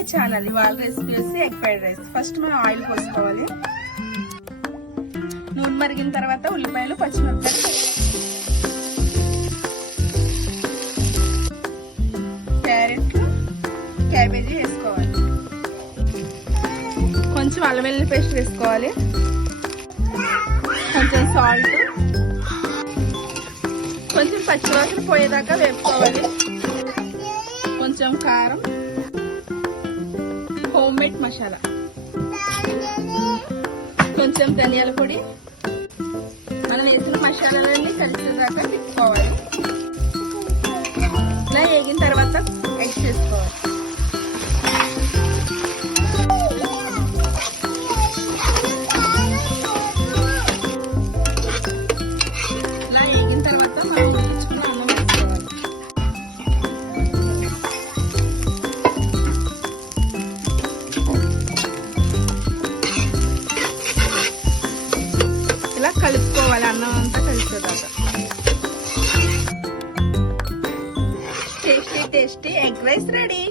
My channel. ఇవాళ recipe వచ్చి egg fried rice. First మనం ఆయిల్ పోసుకోవాలి. నూనె మరిగిన తర్వాత ఉల్లిపాయలు, పచ్చిమిరపకాయలు, క్యారెట్, క్యాబేజీ వేసుకోవాలి. కొంచెం అల్లం వెల్లుల్లి పేస్ట్ వేసుకోవాలి. కొంచెం సాల్ట్, కొంచెం పచ్చివాసన పోయేదాకా వేపుకోవాలి. కొంచెం కారం, హోమ్ మేడ్ మసాలా, కొంచెం ధనియాల పొడి. మనం వేసిన మసాలాలన్నీ కలిసేదాకా తిప్పుకోవాలి. ఇలా వేగిన తర్వాత ఎగ్స్ వేసుకోవాలి. ఇలా వేగిన తర్వాత మనం ఉడికించుకున్న అన్నం వేసుకోవాలి. ఇలా కలుపుకోవాలి. అన్నం అంతా కలిసేదాకా. Tasty tasty egg rice ready.